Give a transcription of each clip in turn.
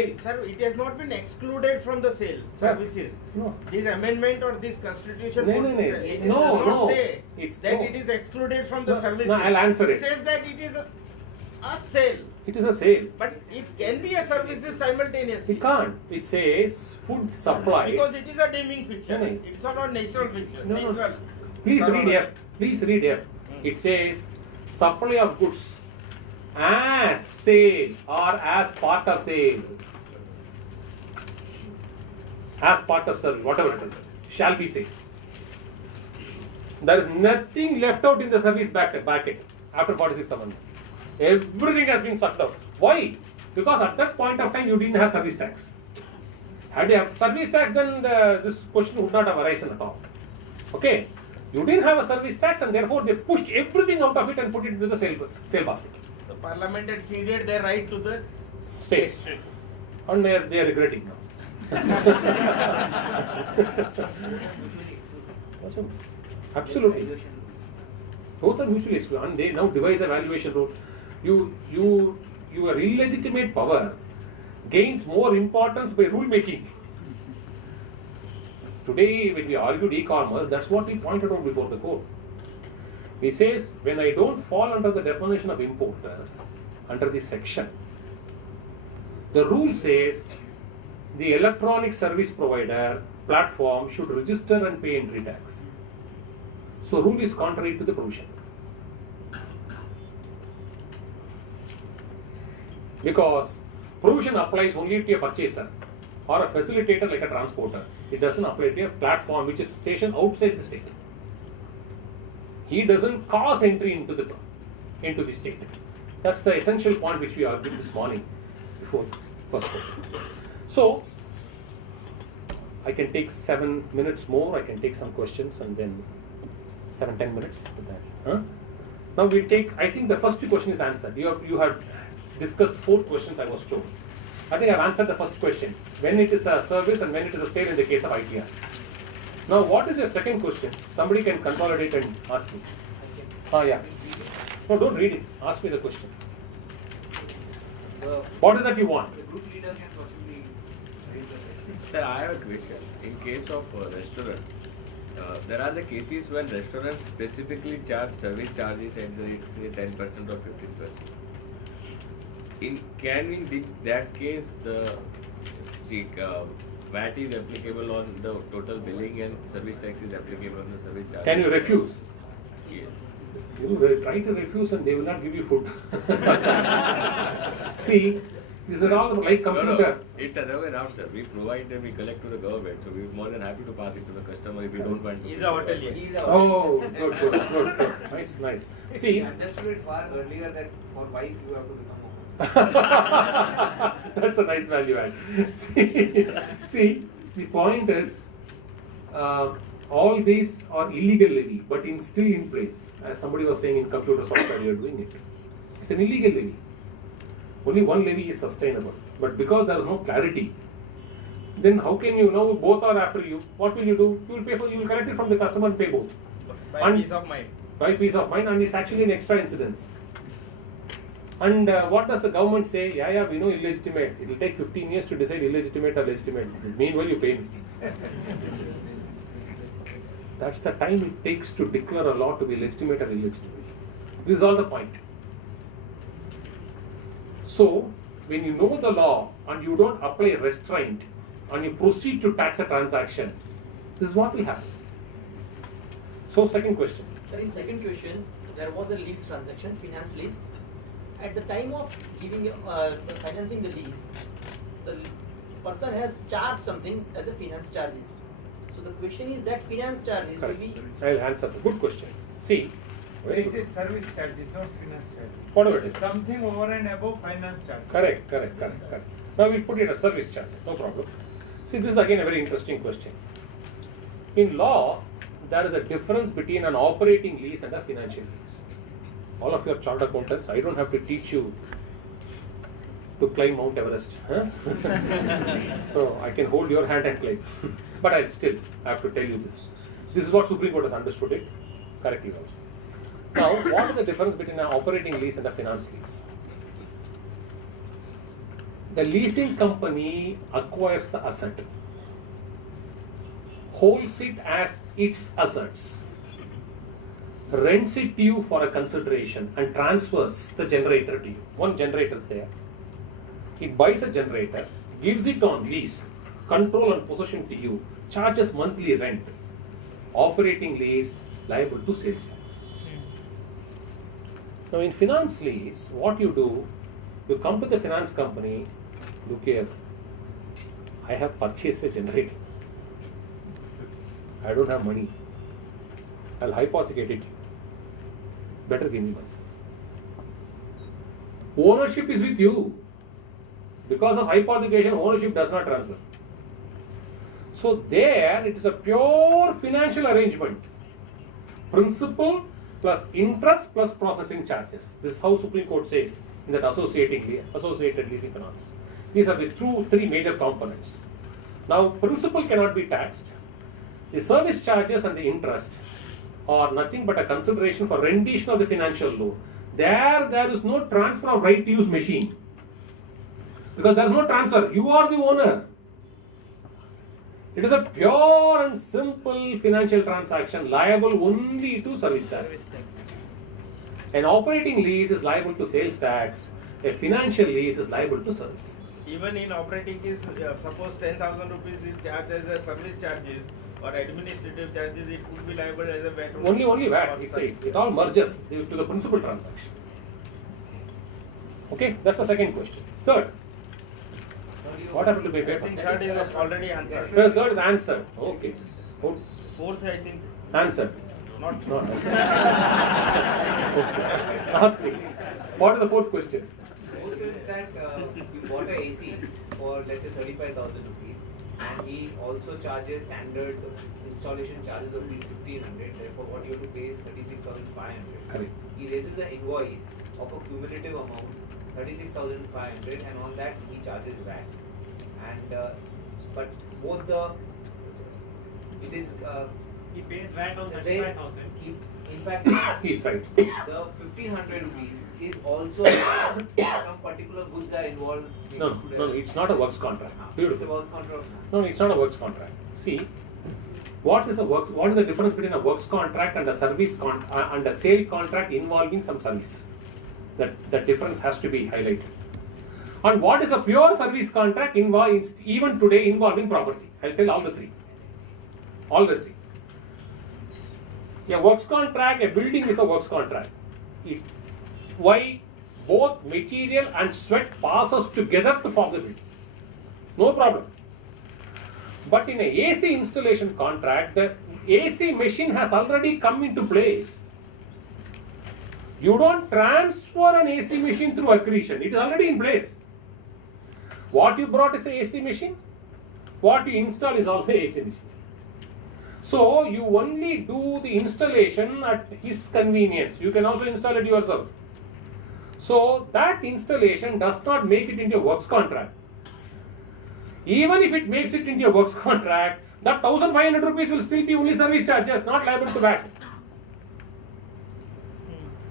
Sir, it has not been excluded from the sale services. No. This amendment or this constitution No, does no. not say It's that no. it is excluded from the services. No, I'll answer it. It says that it is a sale, It is a sale. but it can be a services simultaneously. It can't. It says food supply. Because it is a deeming fiction. No, no. It's not a natural fiction. No, no. Natural. Please read Phenomena. F. Please read F. It says supply of goods as sale or as part of sale. As part of service, whatever it is, shall be sale. There is nothing left out in the service bracket after 46th Amendment. Everything has been sucked out. Why? Because at that point of time you didn't have service tax. Had you have service tax, then this question would not have arisen at all. Okay? You didn't have a service tax and therefore they pushed everything out of it and put it into the sale basket. The parliament had ceded their right to the States. And they are regretting now. Absolutely. Both are mutually exclusive, and they now devise a valuation rule. Your illegitimate power gains more importance by rule making. Today, when we argued e-commerce, that's what we pointed out before the court. He says, when I don't fall under the definition of importer, under this section, the rule says the electronic service provider platform should register and pay entry tax. So rule is contrary to the provision. Because provision applies only to a purchaser or a facilitator like a transporter. It doesn't apply to a platform which is stationed outside the state. He doesn't cause entry into the state. That's the essential point which we argued this morning before first question. So I can take 7 minutes more. I can take some questions and then 7-10 minutes with that. Huh? Now we'll take. I think the first question is answered. You have discussed 4 questions, I was told. I think I've answered the first question. When it is a service and when it is a sale in the case of IPR. Now what is your second question? Somebody can consolidate and ask me. Yeah. No, don't read it. Ask me the question. What is that you want? The group leader can possibly read the question. Sir, I have a question. In case of restaurant, there are the cases when restaurants specifically charge service charges at the rate say 10% or 15%. In that case the VAT is applicable on the total billing and service tax is applicable on the service charge? Can you refuse? Yes. You try to refuse and they will not give you food. See, these are all like computer. No, it's other way around, sir. We provide and we collect to the government, so we're more than happy to pass it to the customer if we don't want. He's a hotelier. He is a Oh, good. Nice. See, I understood it far earlier that for wife you have to become a home. that's a nice value add. See, the point is, all these are illegal levy, but still in place. As somebody was saying in computer software, you are doing it. It's an illegal levy. Only one levy is sustainable. But because there is no clarity, then how can you know both are after you? What will you do? You will collect it from the customer and pay both. By peace of mind. By peace of mind, and it's actually an extra incidence. And what does the government say? Yeah, we know illegitimate. It will take 15 years to decide illegitimate or legitimate. Meanwhile, you pay me. That's the time it takes to declare a law to be legitimate or illegitimate. This is all the point. So, when you know the law and you don't apply restraint and you proceed to tax a transaction, this is what will happen. So, second question. Sir, in second question, there was a lease transaction, finance lease. At the time of giving financing the lease, the person has charged something as a finance charges. So the question is that finance charges will be. I'll answer. Good question. See, very It good. is service charges, not finance charges. Whatever it is. Something over and above finance charges. Correct. Now we put it as service charge. No problem. See, this is again a very interesting question. In law, there is a difference between an operating lease and a financial lease. All of your chartered accountants, I don't have to teach you to climb Mount Everest. Huh? So I can hold your hand and climb. But I still have to tell you this. This is what Supreme Court has understood it correctly also. Now, what is the difference between an operating lease and a finance lease? The leasing company acquires the asset, holds it as its assets, rents it to you for a consideration and transfers the generator to you. One generator is there. It buys a generator, gives it on lease, control and possession to you, charges monthly rent. Operating lease liable to sales tax. Now in finance lease, what you do, you come to the finance company, look here, I have purchased a generator. I don't have money. I'll hypothecate it. Better give me money. Ownership is with you. Because of hypothecation, ownership does not transfer. So there, it is a pure financial arrangement. Principal plus interest plus processing charges. This is how Supreme Court says in that associated leasing finance. These are the three major components. Now, principal cannot be taxed. The service charges and the interest are nothing but a consideration for rendition of the financial loan. There is no transfer of right to use machine. Because there is no transfer. You are the owner. It is a pure and simple financial transaction liable only to service tax. An operating lease is liable to sales tax. A financial lease is liable to service tax. Even in operating case, suppose 10,000 rupees is charged as a service charges or administrative charges, it could be liable as a VAT. Only VAT. It all merges to the principal transaction. Okay, that's the second question. Third. What happened to my I paper? think third is already answered. Third is answered. Okay. Fourth, I think, Answered. not. answered. Okay. Ask me. What is the fourth question? Fourth is that you bought a AC for let's say 35,000 rupees, and he also charges standard installation charges of rupees 1,500. Therefore, what you have to pay is 36,500. Correct. He raises an invoice of a cumulative amount 36,500, and on that he charges VAT. And but both it is He pays VAT on they, 35,000. in fact He's right. the 1,500 rupees is also some particular goods are involved. No, it's not a works contract. It's Beautiful. about contract. No, it's not a works contract. See, what is the difference between a works contract and a service and a sale contract involving some service? That difference has to be highlighted. And what is a pure service contract even today involving property? I'll tell all the three. All the three. A works contract, a building is a works contract. Why? Both material and sweat passes together to form the building. No problem. But in a AC installation contract, the AC machine has already come into place. You don't transfer an AC machine through accretion. It is already in place. What you brought is an AC machine. What you install is also AC machine. So you only do the installation at his convenience. You can also install it yourself. So that installation does not make it into a works contract. Even if it makes it into a works contract, that 1,500 rupees will still be only service charges, not liable to VAT.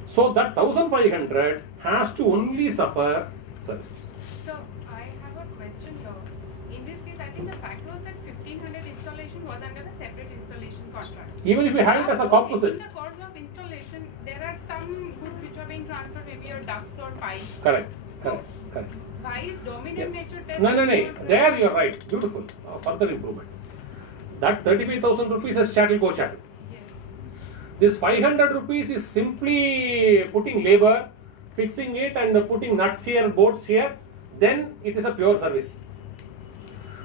So that 1,500 has to only suffer service charges. So I have a question here. In this case, I think the fact was that 1,500 installation was under a separate installation contract. Even if you have it as a composite. In the course of installation, there are some goods which are being transferred, maybe your ducts or pipes. Correct. So Correct. why is dominant Yes. nature test? No. not There you are right. Beautiful. Further improvement. That 35,000 rupees is chattel go chattel. Yes. This 500 rupees is simply putting labor, fixing it and putting nuts here, bolts here. Then it is a pure service.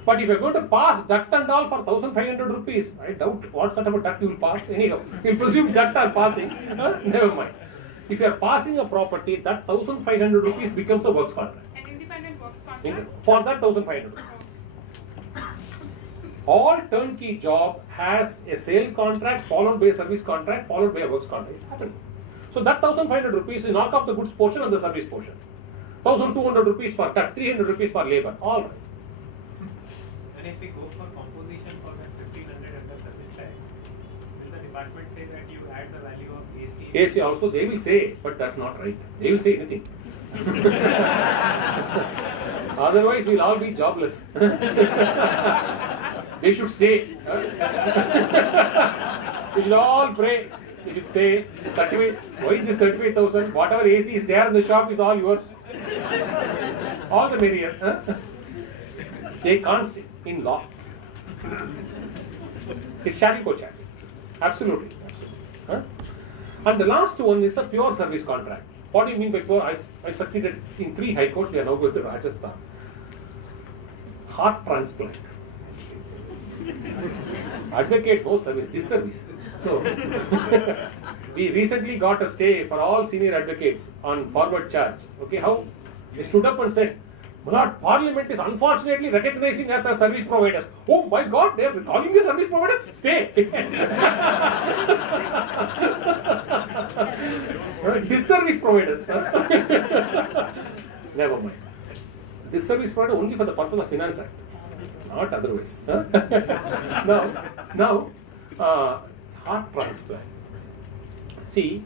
But if you are going to pass duct and all for 1,500 rupees, I doubt what sort of a duct you will pass. Anyhow, you will presume duct are passing. Never mind. If you are passing a property, that 1,500 rupees becomes a works contract. An independent works contract. For that 1,500 rupees. All turnkey job has a sale contract followed by a service contract followed by a works contract. It's happening. So that 1,500 rupees is knock off the goods portion and the service portion. 1,200 rupees for cut, 300 rupees for labor. All right. And if we go for composition for that 1,500 under service tax, will the department say that you add the value of AC? AC also they will say, but that's not right. They will say anything. Otherwise, we'll all be jobless. They should say. We should all pray. We should say, 38, why is this 38,000? Whatever AC is there in the shop is all yours. All the merrier. They can't say in laws. It's chattel co chattel. Absolutely. And the last one is a pure service contract. What do you mean by pure? I've succeeded in 3 high courts. We are now going to Rajasthan. Heart transplant. Advocate, no service, disservice. So, we recently got a stay for all senior advocates on forward charge. Okay, how? They stood up and said, "My Lord, Parliament is unfortunately recognizing us as service providers." Oh my God, they are calling you service providers? Stay. Disservice providers. Never mind. Disservice provider only for the purpose of Finance Act. Not otherwise. Now, heart transplant. See,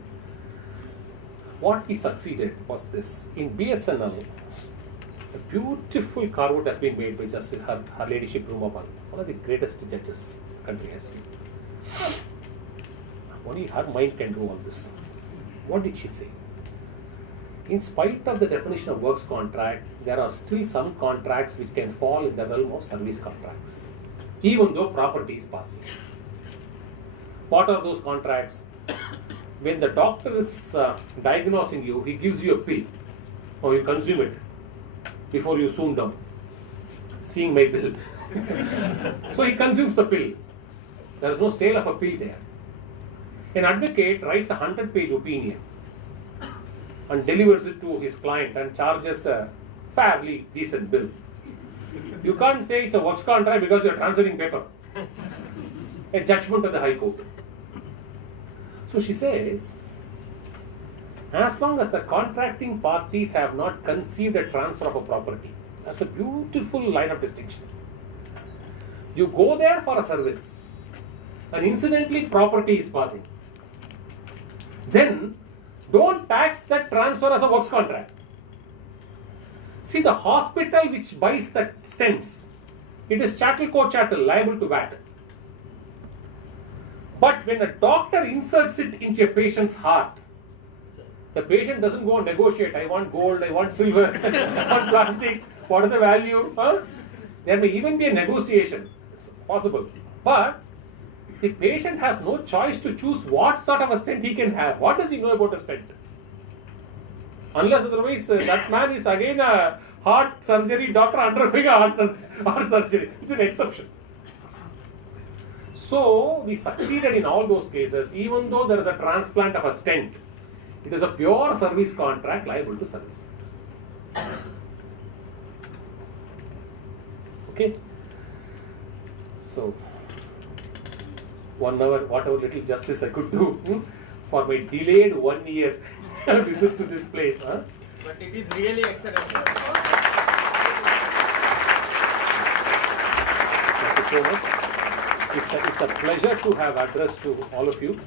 what we succeeded was this. In BSNL, a beautiful carve-out has been made by Justice Her Ladyship Rumapan, one of the greatest judges the country has seen. Only her mind can do all this. What did she say? In spite of the definition of works contract, there are still some contracts which can fall in the realm of service contracts, even though property is passing. What are those contracts? When the doctor is diagnosing you, he gives you a pill, or you consume it before you zoom down, seeing my bill. So he consumes the pill. There is no sale of a pill there. An advocate writes a 100-page opinion and delivers it to his client and charges a fairly decent bill. You can't say it's a works contract because you're transferring paper. A judgment of the High Court. So she says, as long as the contracting parties have not conceived a transfer of a property, that's a beautiful line of distinction. You go there for a service, and incidentally property is passing. Then don't tax that transfer as a works contract. See, the hospital which buys the stents, it is chattel co chattel, liable to VAT. But when a doctor inserts it into a patient's heart, the patient doesn't go and negotiate. I want gold, I want silver, I want plastic, what is the value? There may even be a negotiation, it's possible. But the patient has no choice to choose what sort of a stent he can have. What does he know about a stent? Unless otherwise that man is again a heart surgery doctor undergoing a heart surgery. It's an exception. So we succeeded in all those cases, even though there is a transplant of a stent. It is a pure service contract liable to service tax. Okay? So, 1 hour, whatever little justice I could do for my delayed 1 year visit to this place. Huh? But it is really excellent. Thank you so much. It's a pleasure to have address to all of you.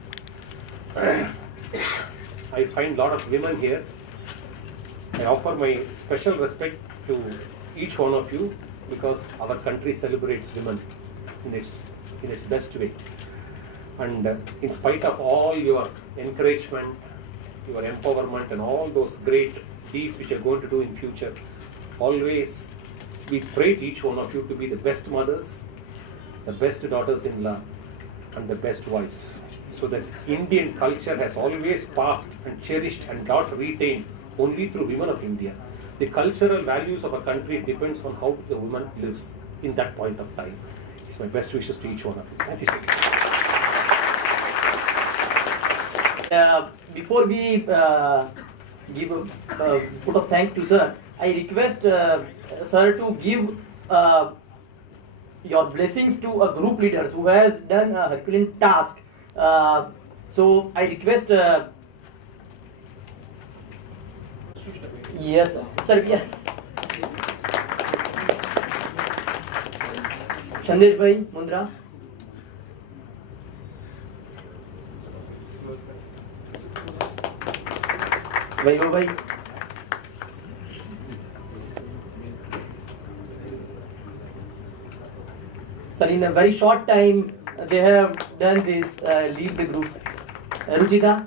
I find a lot of women here. I offer my special respect to each one of you because our country celebrates women in its best way. And in spite of all your encouragement, your empowerment and all those great deeds which you're going to do in future, always we pray to each one of you to be the best mothers, the best daughters-in-law and the best wives, so that Indian culture has always passed and cherished and not retained only through women of India. The cultural values of a country depends on how the woman lives in that point of time. It's my best wishes to each one of you. Thank you so much. Before we give a vote of thanks to sir, I request sir to give your blessings to a group leaders who has done a Herculean task. So I request. Yes, sir. Yeah. Chandesh bhai, Mundra. Vaibhav bhai. Sir, in a very short time, they have done this, lead the groups. Ruchita?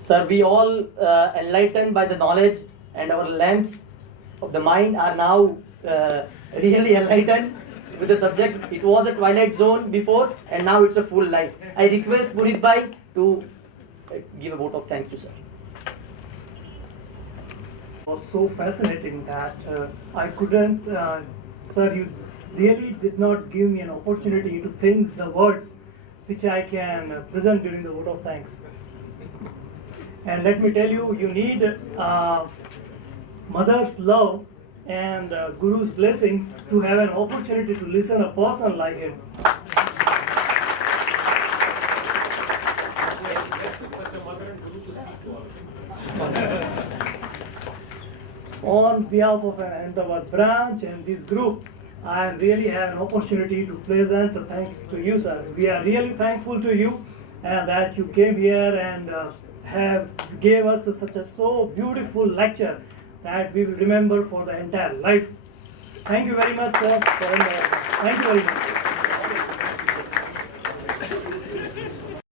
Sir, we all enlightened by the knowledge, and our lamps of the mind are now really enlightened with the subject. It was a twilight zone before, and now it's a full light. I request Purit Bhai to give a vote of thanks to sir. Was so fascinating that I couldn't, sir, you really did not give me an opportunity to think the words which I can present during the vote of thanks. And let me tell you, you need mother's love and Guru's blessings to have an opportunity to listen a person like him. Such a mother and Guru to speak to us. On behalf of an Ahmedabad branch and this group, I really have an opportunity to present a thanks to you, sir. We are really thankful to you and that you came here and gave us such a so beautiful lecture that we will remember for the entire life. Thank you very much, sir. Thank you very much.